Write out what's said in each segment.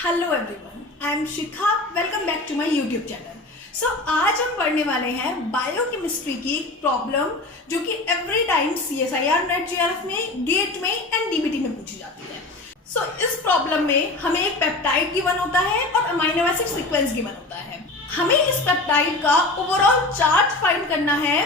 Hello everyone, I am Shikha. Welcome back to my YouTube channel. So आज हम पढ़ने वाले हैं बायोकेमिस्ट्री की एक प्रॉब्लम जो कि एवरी टाइम CSIR-NET JRF में, गेट में एंड DBT में पूछी जाती है। सो इस प्रॉब्लम में हमें एक पेप्टाइड गिवन होता है और अमीनो एसिड सीक्वेंस गिवन होता है। हमें इस पेप्टाइड का ओवरऑल चार्ज फाइंड करना है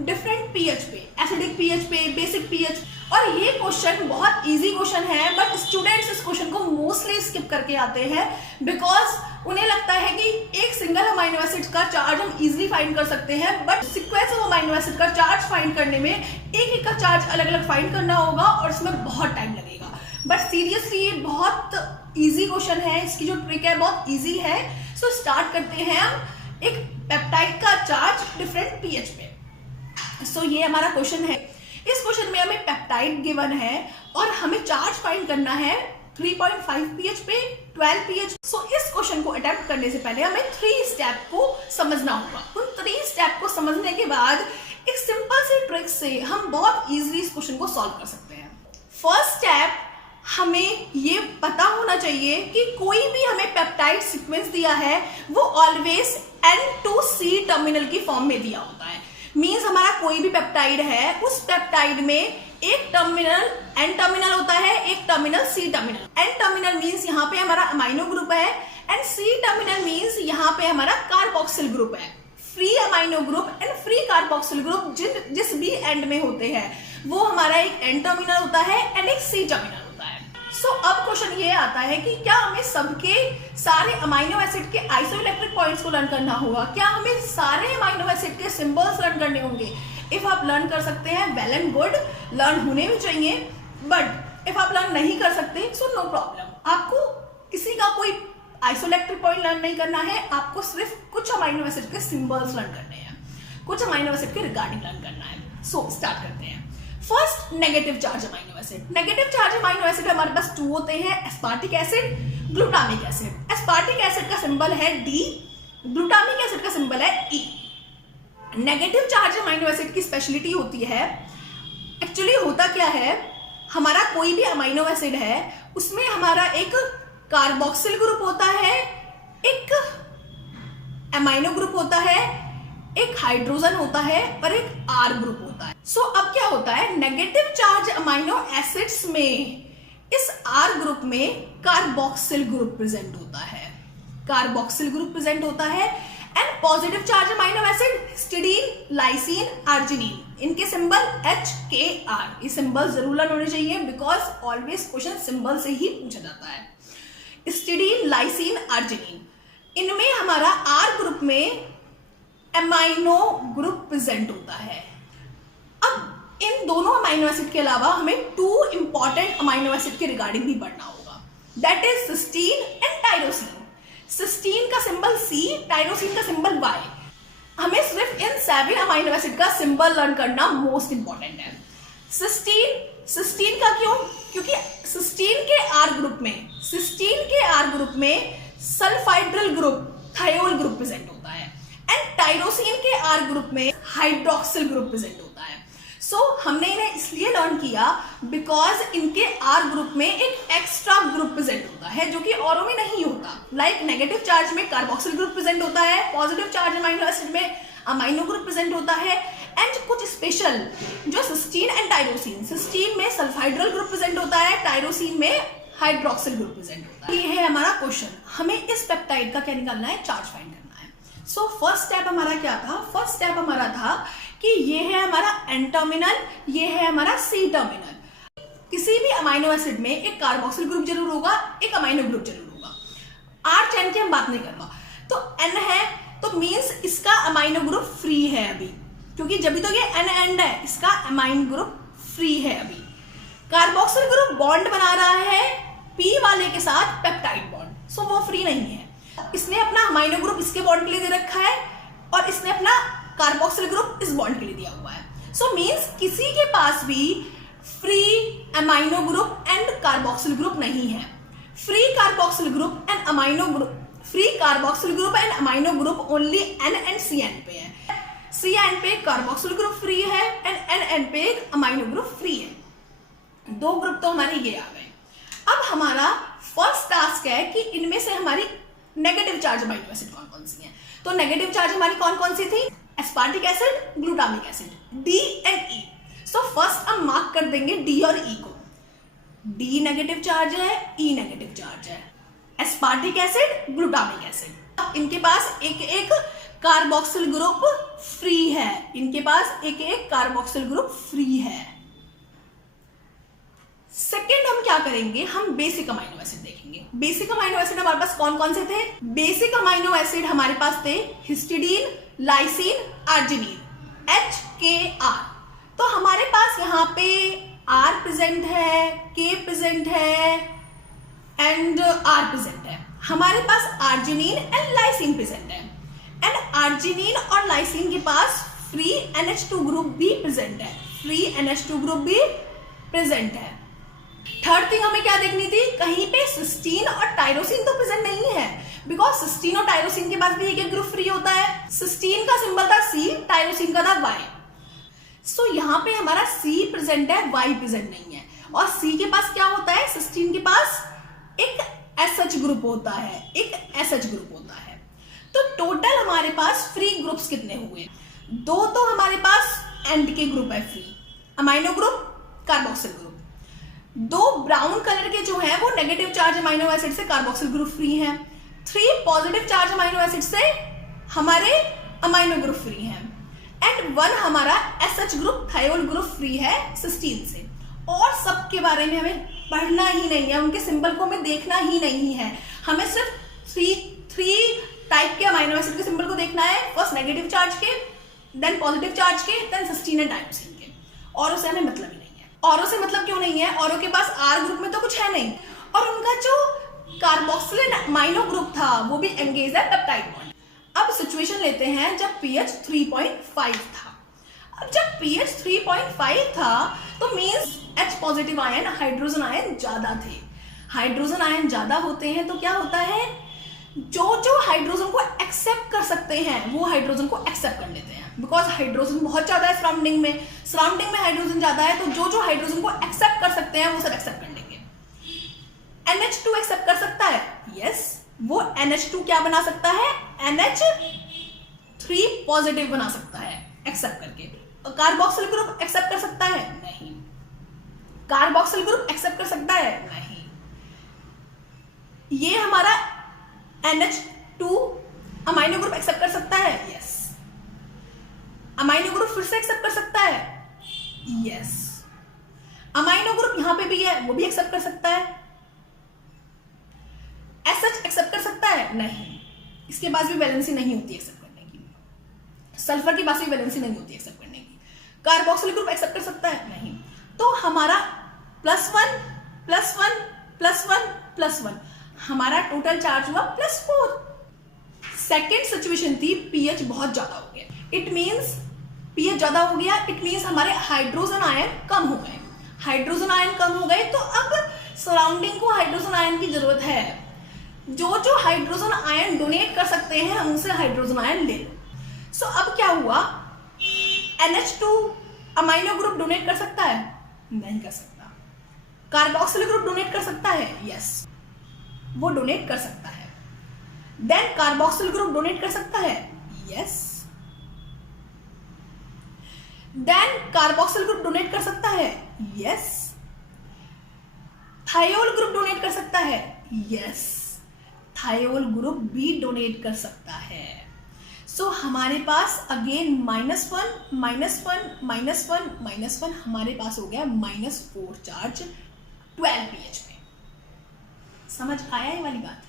डिफरेंट पीएच पे, एसिडिक पीएच पे, बेसिक पीएच। और ये क्वेश्चन बहुत इजी क्वेश्चन है, बट स्टूडेंट्स इस क्वेश्चन को मोस्टली स्किप करके आते हैं बिकॉज उन्हें लगता है कि एक सिंगल अमीनो एसिड का चार्ज हम इजीली फाइंड कर सकते हैं, but sequence of amino acid का चार्ज फाइंड करने में एक का चार्ज अलग अलग फाइंड करना होगा और इसमें बहुत टाइम लगेगा। बट सीरियसली ये बहुत इजी क्वेश्चन है, इसकी जो ट्रिक है बहुत इजी है। सो स्टार्ट करते हैं हम एक पेप्टाइड का चार्ज डिफरेंट पीएच पे। सो ये हमारा क्वेश्चन है। इस क्वेश्चन में हमें पेप्टाइड गिवन है और हमें चार्ज फाइंड करना है 3.5 pH पे 12 pH। सो इस क्वेश्चन को अटेम्प्ट करने से पहले हमें 3 स्टेप को समझना होगा। उन 3 स्टेप को समझने के बाद एक सिंपल सी ट्रिक से हम बहुत इजीली इस क्वेश्चन को सॉल्व कर सकते हैं। फर्स्ट स्टेप, हमें ये पता होना चाहिए कि कोई भी हमें पेप्टाइड सीक्वेंस दिया है वो ऑलवेज N2C टर्मिनल की फॉर्म में दिया होता है। मीन्स हमारा कोई भी पेप्टाइड है, उस पेप्टाइड में एक टर्मिनल N टर्मिनल होता है, एक terminal C terminal. N terminal means यहाँ पे हमारा अमाइनो ग्रुप है एंड C टर्मिनल मीन्स यहाँ पे हमारा कार्बोक्सिल ग्रुप है। Free amino group and free carboxyl group जिस भी एंड में होते हैं वो हमारा एक N टर्मिनल होता है एंड एक C टर्मिनल होता है। सो अब क्वेश्चन ये आता है कि क्या हमें सबके सारे अमाइनो एसिड के आइसोइलेक्ट्रिक पॉइंट्स को लर्न करना होगा? क्या हमें सारे अमाइनो एसिड के सिंबल्स लर्न करने होंगे? इफ आप लर्न कर सकते हैं वेल एंड गुड, लर्न होने भी चाहिए। बट इफ आप लर्न नहीं कर सकते सो नो प्रॉब्लम। आपको किसी का कोई आइसोइलेक्ट्रिक पॉइंट लर्न नहीं करना है, आपको सिर्फ कुछ अमाइनो एसिड के सिंबल्स लर्न करने हैं, कुछ अमाइनो एसिड के रिगार्डिंग लर्न करना है। सो स्टार्ट करते हैं। First, negative charge amino acid. Negative charge amino acid हमारे पास 2 होते हैं, aspartic acid, glutamic acid. Aspartic acid का सिंबल है D, ग्लूटामिक एसिड का सिंबल है E। Negative charge amino acid की स्पेशलिटी होती है, एक्चुअली होता क्या है, हमारा कोई भी अमाइनो एसिड है उसमें हमारा एक कार्बोक्सिल ग्रुप होता है, एक अमाइनो ग्रुप होता है, एक हाइड्रोजन होता है और एक R ग्रुप होता है। सो अब क्या होता है, नेगेटिव चार्ज अमाइनो एसिड्स में इस R ग्रुप में कार्बोक्सिल ग्रुप प्रेजेंट होता है, कार्बोक्सिल ग्रुप प्रेजेंट होता है। And positive charge amino acid histidine, lysine, arginine, इनके सिंबल HKR। ये सिंबल जरूर लर्न होने चाहिए बिकॉज ऑलवेज क्वेश्चन सिंबल से ही पूछा जाता है। हिस्टिडीन, लाइसिन, अर्जिनिन, इनमें हमारा R ग्रुप में अमाइनो ग्रुप प्रेजेंट होता है। अब इन दोनों अमाइनो एसिड के अलावा हमें 2 इंपॉर्टेंट अमाइनो एसिड के रिगार्डिंग भी पढ़ना होगा, that is cysteine and tyrosine. Cysteine का सिंबल C, टायरोसिन का सिंबल Y। हमें सिर्फ इन 7 अमाइनो एसिड का सिंबल लर्न करना मोस्ट इंपॉर्टेंट है। सिस्टीन का क्यों? क्योंकि सिस्टीन के R ग्रुप में sulfhydryl group, thiol group present होता है एंड टायरोसिन के R ग्रुप में हाइड्रोक्सिल ग्रुप प्रेजेंट होता है। सो हमने इन्हें इसलिए लर्न किया बिकॉज इनके R ग्रुप में एक एक्स्ट्रा ग्रुप प्रेजेंट होता है जो कि औरों में नहीं होता। लाइक नेगेटिव चार्ज में कार्बोक्सिल ग्रुप प्रेजेंट होता है, पॉजिटिव चार्ज अमाइनो एसिड में अमाइनो ग्रुप प्रेजेंट होता है एंड कुछ स्पेशल जो सिस्टीन एंड टायरोसिन, सिस्टीन में सल्फाइड्रिल ग्रुप प्रेजेंट होता है, टायरोसिन में हाइड्रोक्सिल ग्रुप प्रेजेंट होता है। ये है हमारा क्वेश्चन, हमें इस पेप्टाइड का क्या निकालना है, चार्ज फाइंड करना है। सो फर्स्ट स्टेप हमारा क्या था? फर्स्ट स्टेप हमारा था कि ये है हमारा N टर्मिनल, ये है हमारा C टर्मिनल। किसी भी अमाइनो एसिड में एक कार्बोक्सिल ग्रुप जरूर होगा, एक अमाइनो ग्रुप जरूर होगा। R चैन की हम बात नहीं करवा, तो N है तो मीन्स इसका अमाइनो ग्रुप फ्री है अभी, क्योंकि जब भी तो ये N एंड है, इसका अमाइन ग्रुप फ्री है अभी। कार्बोक्सिल ग्रुप बॉन्ड बना रहा है P वाले के साथ पेप्टाइड बॉन्ड, सो वो फ्री नहीं है। इसने अपना अमाइनो ग्रुप इसके बॉन्ड के लिए दे रखा है और इसने अपना कार्बोक्सिल ग्रुप इस बॉन्ड के लिए दिया हुआ है। सो मींस किसी के पास भी free amino group and carboxyl group नहीं है। Free carboxyl group and amino group, free carboxyl group and amino group only N and C and पे है। C एंड पे कार्बोक्सिल ग्रुप फ्री है एंड N एंड पे amino group free है। 2 group तो हमारे ये आ गए। अब हमारा फर्स्ट टास्क है कि इनमें से हमारी नेगेटिव चार्ज अमीनो एसिड कौन कौन सी हैं। तो नेगेटिव चार्ज हमारी कौन कौन सी थी? Aspartic acid, glutamic acid, D and E. So first हम मार्क कर देंगे डी और ई को। डी नेगेटिव चार्ज है, ई नेगेटिव चार्ज है। एस्पार्टिक एसिड, ग्लूटामिक एसिड, इनके पास एक एक कार्बोक्सिल ग्रुप फ्री है, इनके पास एक एक कार्बोक्सिल ग्रुप फ्री है। सेकेंड हम क्या करेंगे, हम बेसिक अमीनो एसिड देखेंगे। बेसिक अमीनो एसिड हमारे पास कौन कौन से थे? बेसिक अमीनो एसिड हमारे पास थे हिस्टिडीन, लाइसिन, आर्जिनिन, HKR। तो हमारे पास यहाँ पे R प्रेजेंट है, K प्रेजेंट है एंड R प्रेजेंट है। हमारे पास आर्जिनिन एंड लाइसिन प्रेजेंट है एंड आर्जिनिन और लाइसिन के पास फ्री NH2 ग्रुप भी प्रेजेंट है, फ्री NH2 ग्रुप भी प्रेजेंट है। थर्ड थिंग हमें क्या देखनी थी, कहीं पे सिस्टीन और टायरोसिन तो प्रेजेंट नहीं है, बिकॉज सिस्टीन और टायरोसिन के पास भी एक एक ग्रुप फ्री होता है। सिस्टीन का सिंबल था C, टायरोसिन का था Y। सो यहाँ पे हमारा C प्रेजेंट है, Y प्रेजेंट नहीं है। और C के पास क्या होता है, सिस्टीन के पास एक SH ग्रुप होता है, एक SH ग्रुप होता है। तो टोटल हमारे पास फ्री ग्रुप्स कितने हुए? दो तो हमारे पास एंड के ग्रुप है free, amino group, carboxyl group. दो ब्राउन कलर के जो है वो नेगेटिव चार्ज अमाइनो एसिड से कार्बोक्सिल ग्रुप फ्री हैं। 3 पॉजिटिव चार्ज अमाइनो एसिड से हमारे अमाइनो ग्रुप फ्री हैं एंड 1 हमारा SH group, thiol group free है सिस्टीन से। और सबके बारे में हमें पढ़ना ही नहीं है, उनके सिंबल को हमें देखना ही नहीं है, हमें सिर्फ 3 टाइप के अमाइनो एसिड के सिंबल को देखना है। फर्स्ट नेगेटिव चार्ज के, देन पॉजिटिव चार्ज के, देन सिस्टीन एंड टायरोसिन के। और उसे हमें मतलब ही नहीं है। औरों से मतलब क्यों नहीं है? औरों के पास R ग्रुप में तो कुछ है नहीं और उनका जो कार्बोक्सिल अमाइनो ग्रुप था वो भी एंगेज है पेप्टाइड बॉन्ड। अब सिचुएशन लेते हैं जब pH 3.5 था। अब जब pH 3.5 था तो means H positive ion, hydrogen ion ज्यादा थे। हाइड्रोजन आयन ज्यादा होते हैं तो क्या होता है, जो हाइड्रोजन को एक्सेप्ट कर सकते हैं वो हाइड्रोजन को एक्सेप्ट कर लेते हैं, बिकॉज हाइड्रोजन बहुत ज्यादा है सराउंडिंग में हाइड्रोजन ज्यादा है, तो जो हाइड्रोजन को एक्सेप्ट कर सकते हैं वो सब एक्सेप्ट कर लेंगे। NH2 एक्सेप्ट कर सकता है, यस, वो NH2 क्या बना सकता है, NH3 पॉजिटिव बना सकता है एक्सेप्ट करके। कार्बोक्सिल ग्रुप एक्सेप्ट कर सकता है, नहीं। कार्बोक्सिल ग्रुप एक्सेप्ट कर सकता है, नहीं। ये हमारा NH2 अमाइनो ग्रुप एक्सेप्ट कर सकता है, यस। अमाइनो ग्रुप फिर से एक्सेप्ट कर सकता है, यस। अमाइनो ग्रुप यहां पे भी है, वो भी एक्सेप्ट कर सकता है। SH एक्सेप्ट कर सकता है, नहीं। इसके पास भी वैलेंसी नहीं होती एक्सेप्ट करने की। सल्फर के पास भी वैलेंसी नहीं होती एक्सेप्ट करने की। कार्बोक्सिल ग्रुप एक्सेप्ट कर सकता है, नहीं। तो हमारा +1 +1 +1 +1 हमारा टोटल चार्ज हुआ +4। सेकेंड सिचुएशन थी pH बहुत ज्यादा हो गया। इट मीन्स pH ज्यादा हो गया, इट मीन्स हमारे हाइड्रोजन आयन कम हो गए। हाइड्रोजन आयन कम हो गए तो अब सराउंडिंग को हाइड्रोजन आयन की जरूरत है। जो हाइड्रोजन आयन डोनेट कर सकते हैं उनसे हाइड्रोजन आयन ले लो। सो अब क्या हुआ, NH2 अमाइनो ग्रुप डोनेट कर सकता है, नहीं कर सकता। कार्बोक्सिल ग्रुप डोनेट कर सकता है, यस, वो डोनेट कर सकता है। देन कार्बोक्सिल ग्रुप डोनेट कर सकता है, yes. Then carboxyl group donate कर सकता है, यस। थायोल ग्रुप डोनेट कर सकता है, यस। थायोल ग्रुप भी डोनेट कर सकता है। सो हमारे पास अगेन -1 -1 -1 -1 हमारे पास हो गया -4 चार्ज 12 pH में। समझ आया ये वाली बात?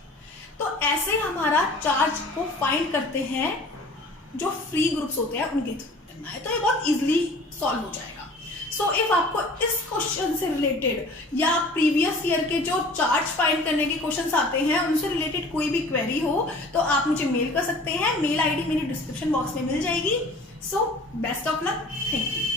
तो ऐसे हमारा चार्ज को फाइंड करते हैं, जो फ्री ग्रुप्स होते हैं उनके थ्रू करना है, तो ये बहुत इजीली सॉल्व हो जाएगा। सो इफ आपको इस क्वेश्चन से रिलेटेड या प्रीवियस ईयर के जो चार्ज फाइंड करने के क्वेश्चंस आते हैं उनसे रिलेटेड कोई भी क्वेरी हो तो आप मुझे मेल कर सकते हैं। मेल आईडी मेरी डिस्क्रिप्शन बॉक्स में मिल जाएगी। So best of luck, thank you.